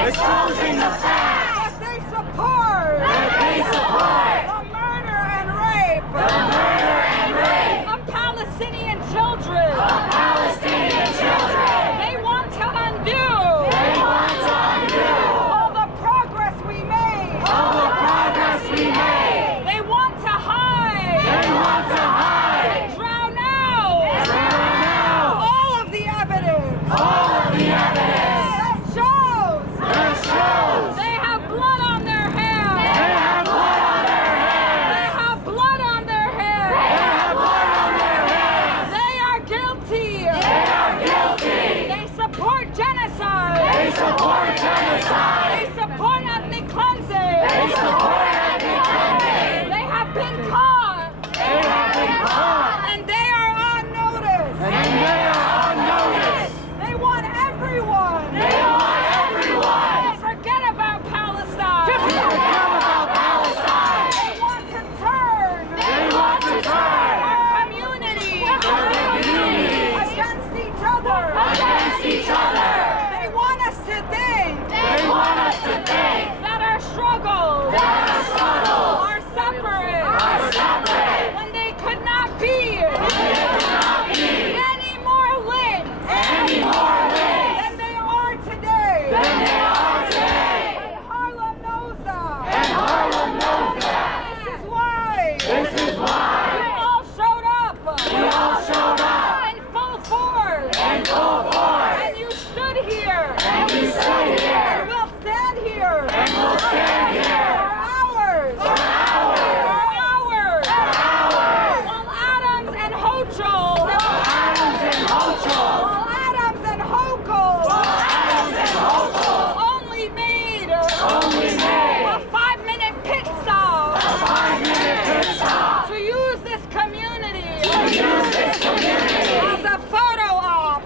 Exposing the fact that they support the murder and rape of Palestinian children. They want to undo all the progress we made. They want to hide. Drown out all of the evidence. They have blood on their hands. They have blood on their hands. They are guilty. They support genocide. They support ethnic cleansing. They have been caught. And they are on notice. They want everyone. Forget about Palestine. They want to turn our community against each other. They want us to think that our struggles are separate when they could not be any more linked than they are today. And Harlem knows that. This is why we all showed up in full force. And you stood here. And we'll stand here. For hours. While Adams and Hochul. Only made a 5-minute pit stop to use this community as a photo op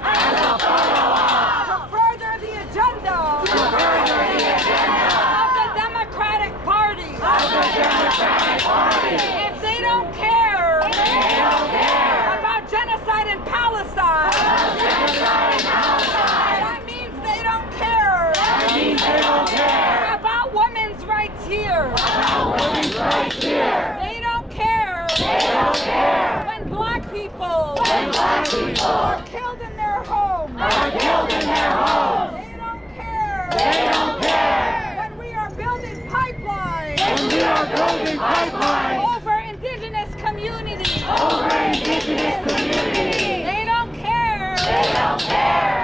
to further the agenda of the Democratic Party. If they don't care about genocide in Palestine, that means they don't care about women's rights here. They don't care when black people are killed in their homes. They don't care when we are building pipelines over indigenous communities. They don't care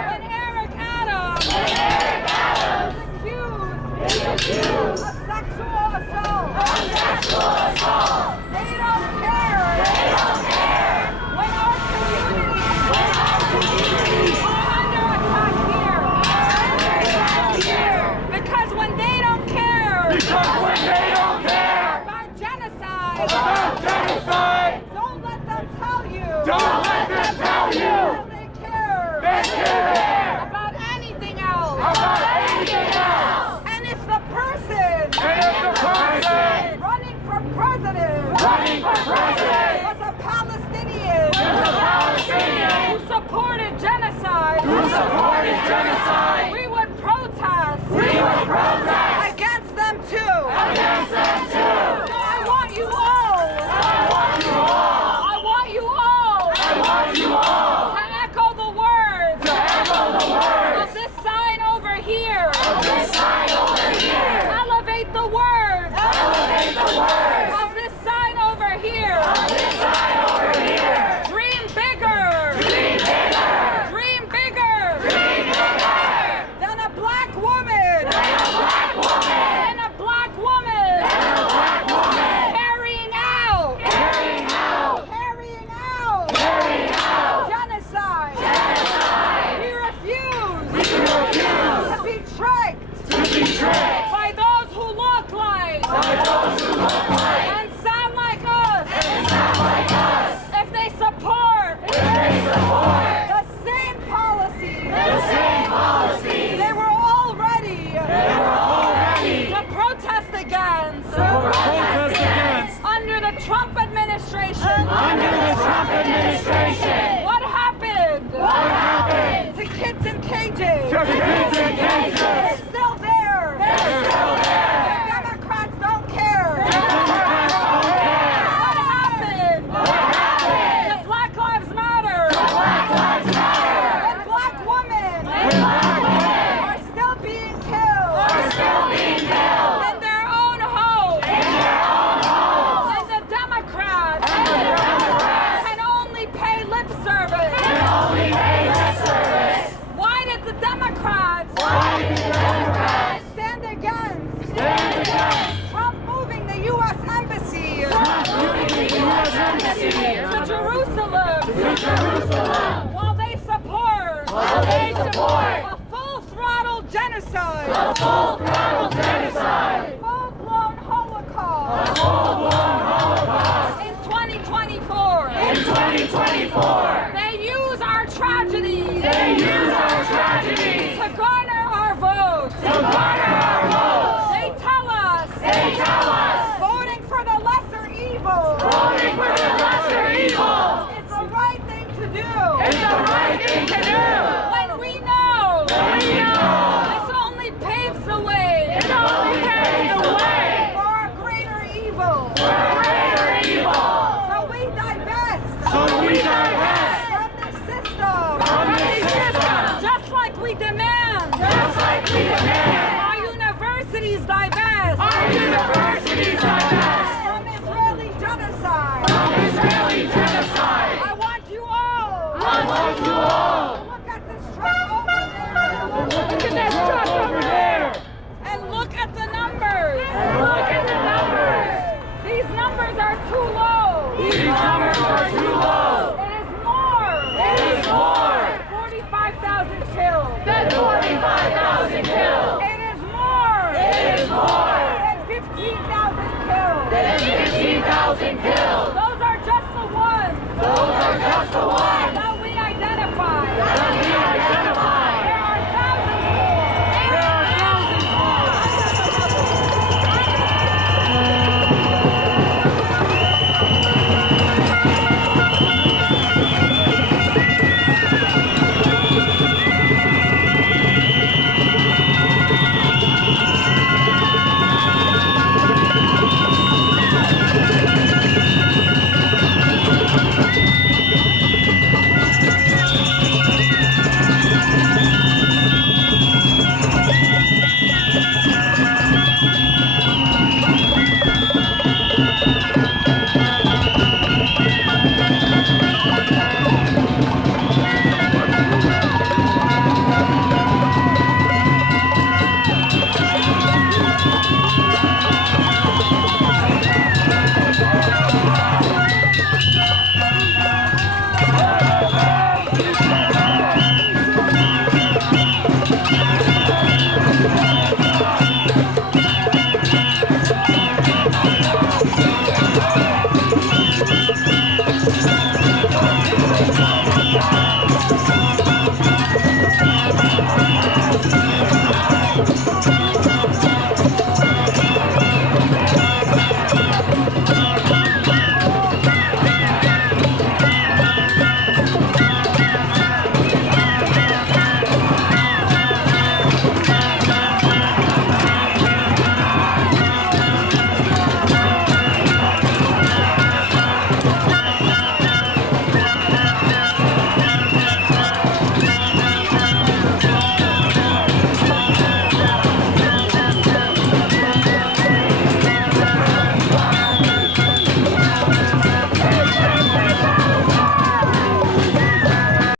when Eric Adams is accused of sexual assault. They don't care when our communities are under attack here. Because when they don't care about genocide, embassy to Jerusalem, while they support a full-throttle genocide, full-blown Holocaust, in 2024. They use our tragedies, to garner our votes. They tell us, voting for the lesser evil, is the right thing to do. When we know, this only paves the way, for a greater evil. So we divest, from this system, just like we demand, our universities divest, from Israeli genocide. I want you all